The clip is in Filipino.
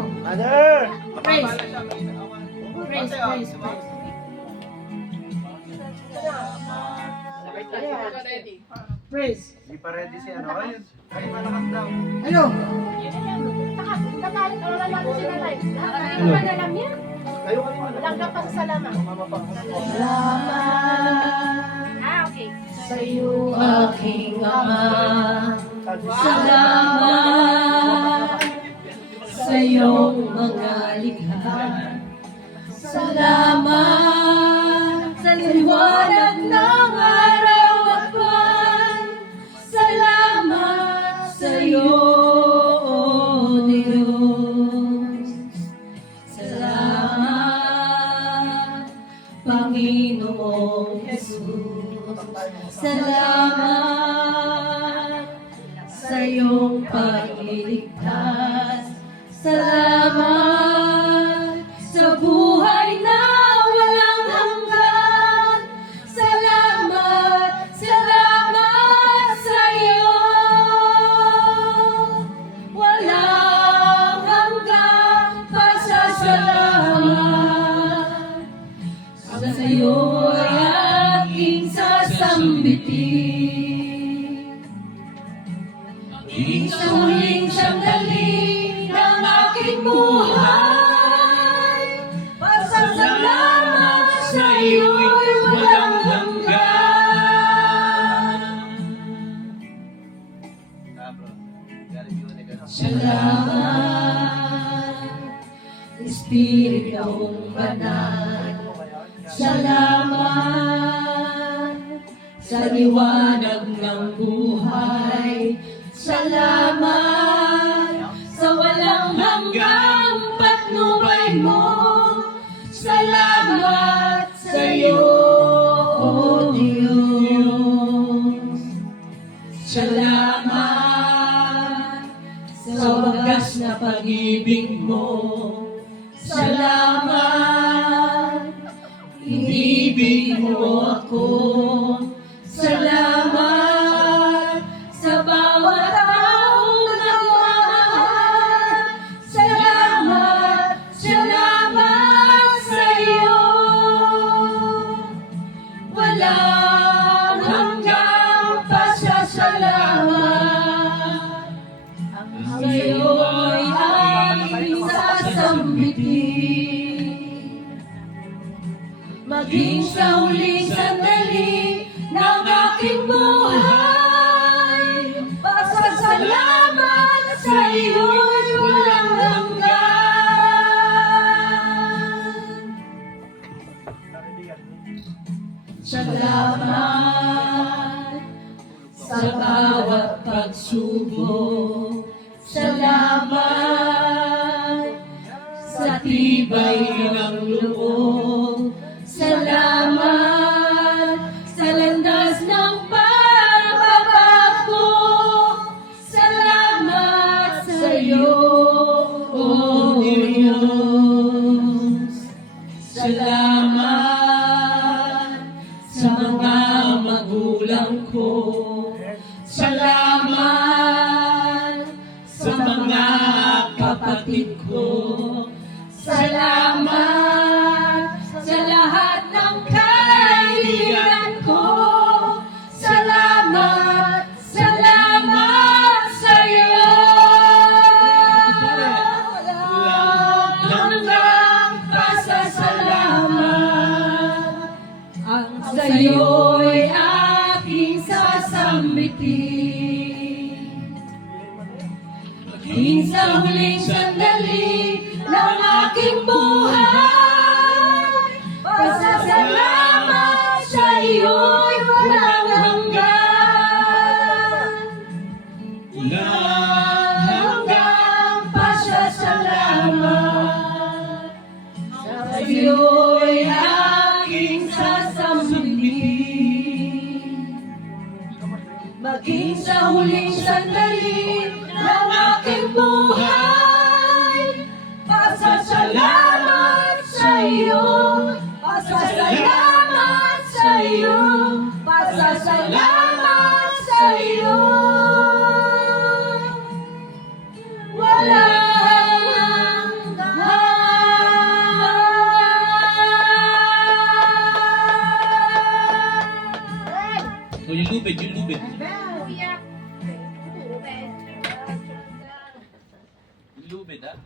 Mother! Praise. Praise, praise, praise. Praise. Hindi pa ready si ano. Ayun. Ay, malakas daw. Ano? Nagalit wala natin sila live. Ano ba na lang yan? Kayo ka naman. Langgam pa sa salamat. Salamat Okay. sa iyo, aking Ama. Salamat sa iyong mga likha. Salamat sa liwanag ng araw at buwan. Salamat sa iyo, O Diyos. Salamat, Panginoong Jesus. Salamat sa iyong pagliligtas. Salamat sa buhay na walang hanggan. Salamat, salamat sa iyo. Walang hanggang pasasalamat. Sa iyo ay aking sasambitin. Sa huling sandali ng aking buhay, pasasalamat sa iyo'y walang hanggan. Salamat, Espiritong Banal. Salamat sa liwanag ng buhay. Salamat sa walang hanggang patnubay mo. Salamat sa iyo, O Diyos. Salamat sa wagas na pag-ibig mo. Salamat, inibig mo ako. Salamat sa bawat taong nagmamahal. Salamat, salamat sa iyo. Walang hanggang pasasalamat. Ang sa iyo ay aking sasambitin. Maging sa huling sandali ng aking buhay, pasasalamat sa iyo'y walang hanggan. Salamat sa bawat pagsubok. Salamat sa tibay ng loob. Salamat sa landas ng pagbabago. Salamat sa iyo, O Diyos. Salamat sa mga magulang ko. Salamat sa mga kapatid ko. Salamat sa lahat ng kaibigan ko. Salamat, salamat sa iyo. Walang hanggang pasasalamat. Ang sa iyo'y aking sasambitin. Maging sa huling sandali ng aking buhay, pasasalamat sa iyo'y walang hanggan. Walang hanggang pasasalamat. Sa iyo'y aking sasambitin. Maging sa huling sandali ng aking buhay, pasasalamat sa iyo, pasasalamat sa iyo, pasasalamat sa iyo. Walang O, yung lubid, yung lubid. Kuya. Yung lubid, ha?